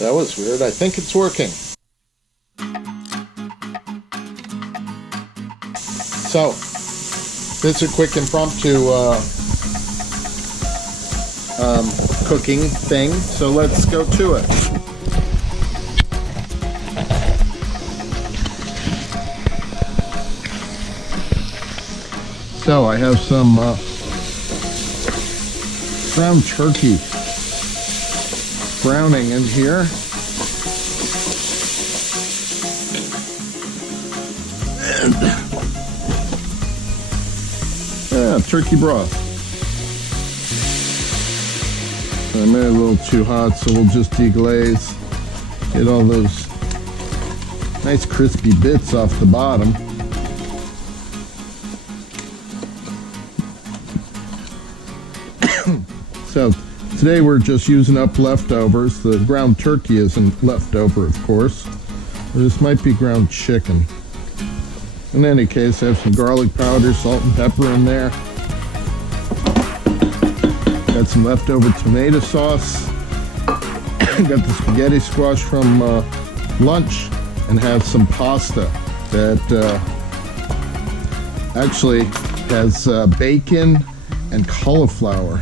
That was weird. I think it's working. So, this is a quick impromptu cooking thing. So let's go to it. So I have some ground turkey browning in here. And turkey broth. I made it a little too hot, so we'll just deglaze. Get all those nice crispy bits off the bottom. So today we're just using up leftovers. The ground turkey isn't leftover, of course. This might be ground chicken. In any case, I have some garlic powder, salt and pepper in there. Got some leftover tomato sauce. Got the spaghetti squash from lunch, and have some pasta that actually has bacon and cauliflower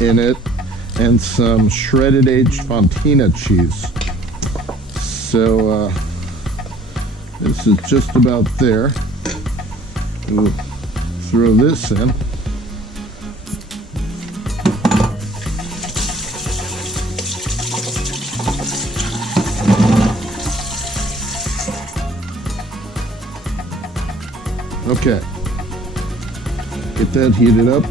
in it, and some shredded aged fontina cheese. So this is just about there. We'll throw this in. Okay, get that heated up.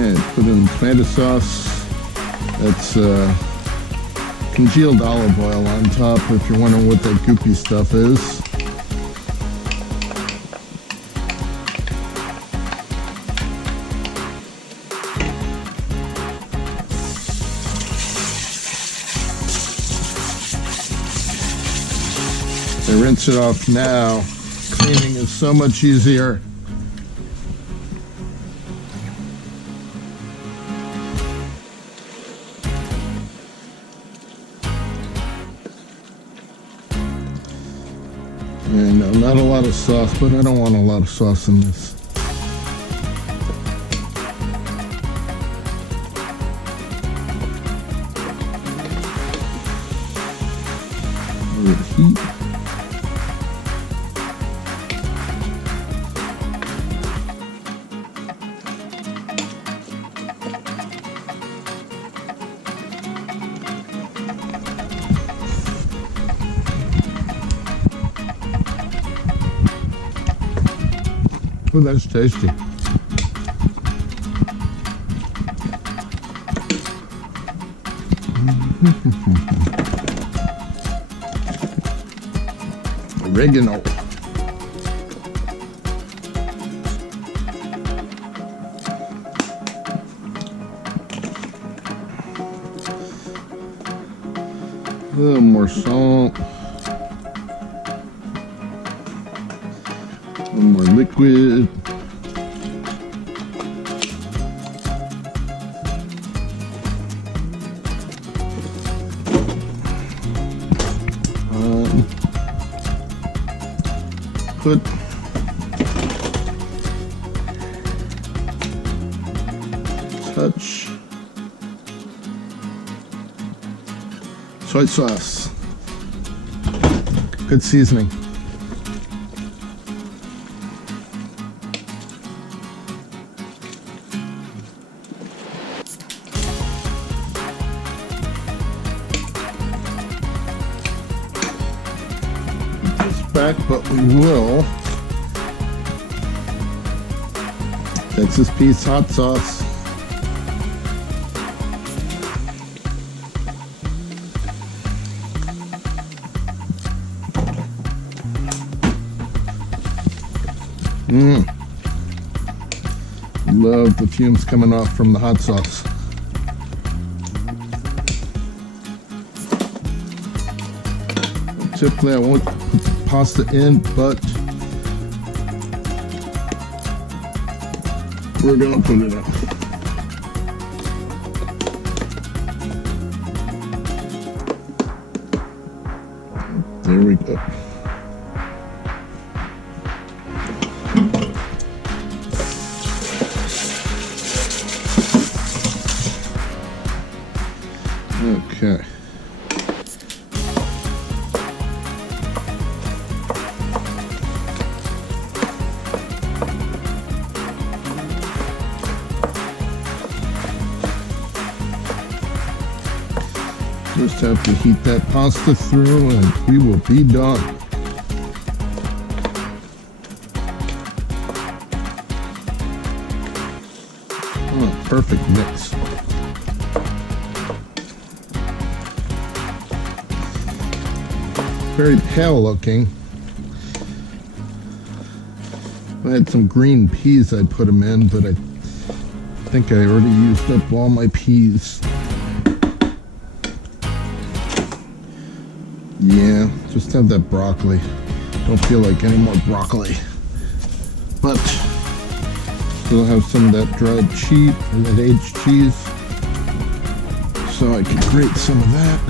And put in tomato sauce. That's congealed olive oil on top, if you're wondering what that goopy stuff is. I rinse it off now. Cleaning is so much easier. And not a lot of sauce, but I don't want a lot of sauce in this. Heat. Oh, that's tasty. Oregano. A little more salt. A little more liquid. Put touch soy sauce. Good seasoning. Back, but we will. Texas Pete's hot sauce. Love the fumes coming off from the hot sauce. Typically I won't put the pasta in, but we're gonna put it in. There we go. Okay. Just have to heat that pasta through and we will be done. Oh, perfect mix. Very pale looking. I had some green peas I put them in, but I think I already used up all my peas. Yeah, just have that broccoli. Don't feel like any more broccoli. But still have some of that dried cheese and that aged cheese. So I can grate some of that.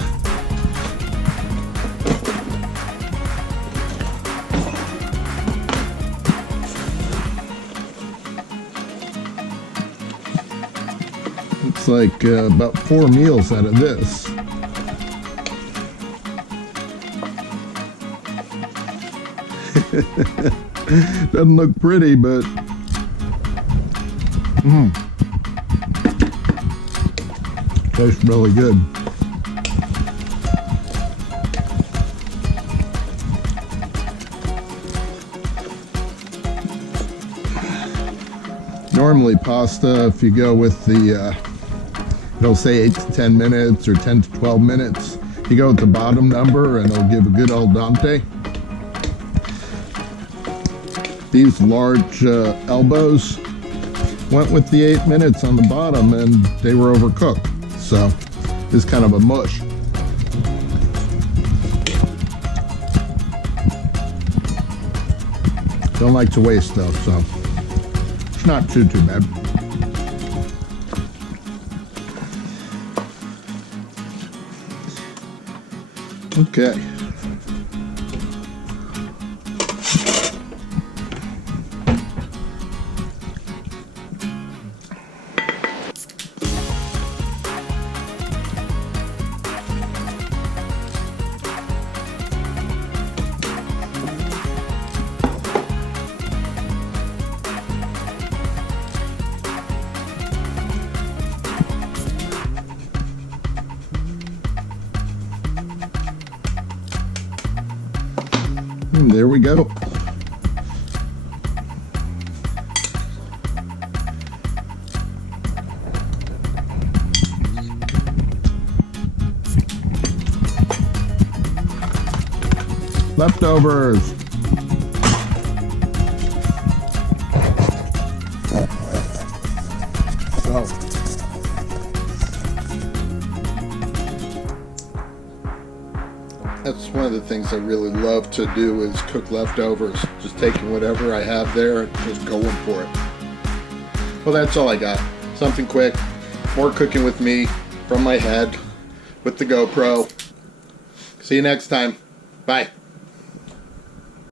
Looks like about 4 meals out of this. Doesn't look pretty, but tastes really good. Normally pasta, if you go with the it'll say 8 to 10 minutes or 10 to 12 minutes. You go with the bottom number and it'll give a good al dente. These large elbows went with the 8 minutes on the bottom and they were overcooked. So it's kind of a mush. Don't like to waste stuff, so it's not too bad. Okay. And there we go. Leftovers. So, that's one of the things I really love to do is cook leftovers. Just taking whatever I have there and just going for it. Well, that's all I got. Something quick. More cooking with me from my head with the GoPro. See you next time. Bye.